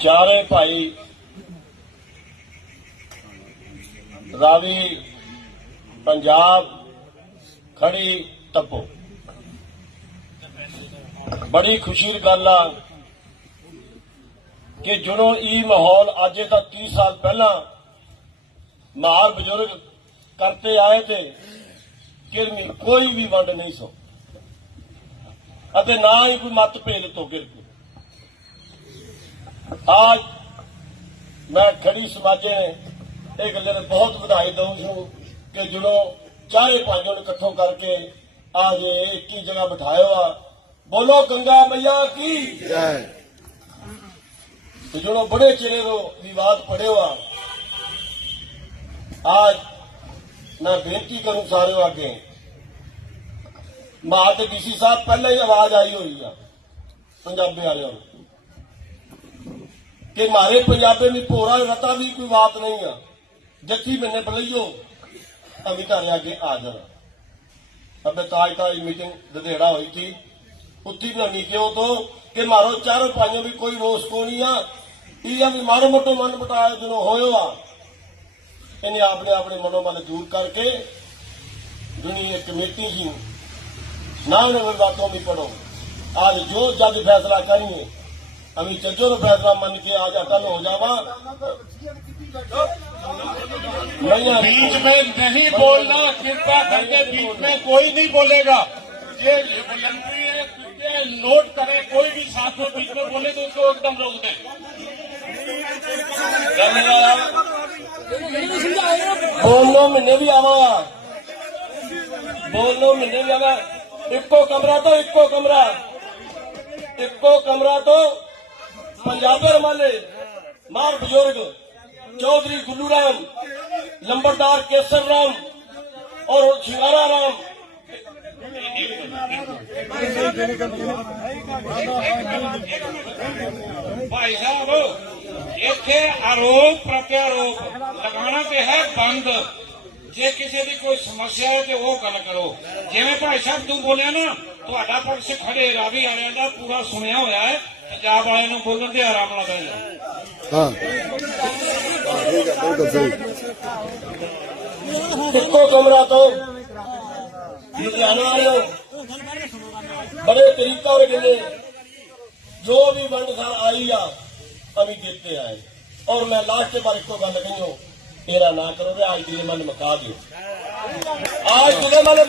ਚਾਰੇ ਭਾਈ ਰਾਵੀ ਪੰਜਾਬ ਖੜੀ ਤੱਪੋ ਬੜੀ ਖੁਸ਼ੀ ਦੀ ਗੱਲ ਆ ਕਿ ਜਦੋਂ ਇਹ ਮਾਹੌਲ ਅੱਜ ਦਾ 30 ਸਾਲ ਪਹਿਲਾਂ ਮਾਰ ਬਜ਼ੁਰਗ ਕਰਤੇ ਆਏ ਤੇ ਕਿਰਮੀ ਕੋਈ ਵੀ ਵੰਡ ਨਹੀਂ ਸੋ। ਅਤੇ ਨਾ ਹੀ ਕੋਈ ਮਤ ਭੇਦ ਤੋਂ ਗਿਰ ਅੱਜ ਮੈਂ ਖੜੀ ਸਮਾਜੇ ਇਹ ਗੱਲੇ ਨੂੰ ਬਹੁਤ ਵਧਾਈ ਦਊਂ છું ਕਿ ਜਦੋਂ ਚਾਰੇ ਪੰਜੋਂ ਨੂੰ ਇਕੱਠੋ ਕਰਕੇ ਇਹ ਇੱਕ ਹੀ ਜਗ੍ਹਾ ਬਿਠਾਇਓ ਆ ਬੋਲੋ ਗੰਗਾ ਮਈਆ ਕੀ? ਜੈ। ਜਦੋਂ ਬੜੇ ਚਿਹਰੇ ਤੋਂ ਵਿਵਾਦ ਪੜਿਓ ਆ ਅੱਜ ਮੈਂ ਬੇਨਤੀ ਕਰੂੰ ਸਾਰਿਆਂ ਅੱਗੇ ਮਾਂ ਤੇ ਡੀਸੀ ਸਾਹਿਬ, ਪਹਿਲਾਂ ਹੀ ਆਵਾਜ਼ ਆਈ ਹੋਈ ਆ ਪੰਜਾਬੀ ਵਾਲਿਆਂ ਨੂੰ। ਕਿ ਮਾਰੇ ਪੰਜਾਬੇ ਨੂੰ ਭੋਰਾ, ਰਤਾ ਵੀ ਕੋਈ ਬਾਤ ਨਹੀਂ ਆ। ਜੱਥੀ ਮੈਨੇ ਬਲਈਓ ਅਮੀ ਘਰੇ ਅੱਗੇ ਹਾਜ਼ਰ ਅਬੇ ਤਾਜ ਤਾਜ ਮੀਟਿੰਗ ਦਦੇੜਾ ਹੋਈ ਸੀ। ਉੱਤੀ ਬਣਾਉਣੀ ਕਿਉਂ ਤੋਂ ਕਿ ਮਾਰੋ, ਚਾਰੋਂ ਪਾਈਆਂ ਵੀ ਕੋਈ ਰੋਸ ਕੋ ਨਹੀਂ ਆ? ਇਹ ਆ ਵੀ ਮਾਰੋ ਮੋਟੋ ਮਨ ਮਟਾਇਆ ਜਦੋਂ ਹੋਇਓ ਆ। ਇਹਨੇ ਆਪਣੇ ਆਪਣੇ ਮਨੋਂ ਮਨ ਦੂਰ ਕਰਕੇ ਦੁਨੀਆ ਕਮੇਟੀ ਜੀ नाम नगर का भी पढ़ो आज जो जज फैसला करेंगे अभी चर्चों तो फैसला मन के आज अटल हो जावा। बीच में नहीं बोलना कृपा करके बीच में कोई नहीं बोलेगा। ये है नोट करे कोई भी साथ में बीच में बोले तो उसको एकदम रोक दें। बोलो मैंने भी आवा बोलो मैंने भी आवा ਇੱਕੋ ਕਮਰਾ ਤੋਂ ਇੱਕੋ ਕਮਰਾ। ਇੱਕੋ ਕਮਰਾ ਤੋਂ ਪੰਜਾਬਰ ਮਾਲੇ ਮਾਰ ਬਜ਼ੁਰਗ, ਚੌਧਰੀ ਗੁੱਲੂ ਰਾਮ ਲੰਬਰਦਾਰ ਕੇਸਰ ਰਾਮ ਔਰ ਸ਼ਿੰਗਾਰਾ ਰਾਮ। ਭਾਈ ਸਾਹਿਬ, ਇੱਥੇ ਆਰੋਪ ਪ੍ਰਤਿਆਰੋਪ ਲਗਾਉਣਾ ਤੇ ਹੈ ਬੰਦ। ਜੇ ਕਿਸੇ ਦੀ ਕੋਈ ਸਮੱਸਿਆ ਹੈ ਤੇ ਉਹ ਗੱਲ ਕਰੋ। ਜਿਵੇਂ ਭਾਈ ਸਾਹਿਬ ਤੂੰ ਬੋਲਿਆ ਨਾ ਤੁਹਾਡਾ ਪਕਸ਼ ਖੜੇ ਰਾਵੀ ਵਾਲਿਆਂ ਦਾ ਪੂਰਾ ਸੁਣਿਆ ਹੋਇਆ ਹੈ ਪੰਜਾਬ ਵਾਲਿਆਂ ਨੂੰ ਬੋਲਣ ਦੇ ਆਰਾਮ ਨਾਲ ਜਾਓ ਹਾਂ ਠੀਕ ਹੈ। ਬਿਲਕੁਲ ਸਹੀ ਇੱਕੋ ਕਮਰਾ ਤੋਂ ਲੁਧਿਆਣਾ ਵਾਲਿਓ ਬੜੇ ਤਰੀਕਾ ਹੋ ਗਏ ਜੋ ਵੀ ਵੰਡ ਸਾਰ ਆਈ ਆ ਅਮੀ ਦਿੱਤੇ ਆਏ। ਔਰ ਮੈਂ ਲਾਸਟ ਬਾਰ ਇੱਕੋ ਗੱਲ ਕਹੀਓ। ਤੇਰਾ ਨਾ ਕਰੋ ਤੇ ਅੱਜ ਦੀ ਮਨ ਮਕਾ ਦਿਓ। ਅੱਜ ਦੇ ਮਨ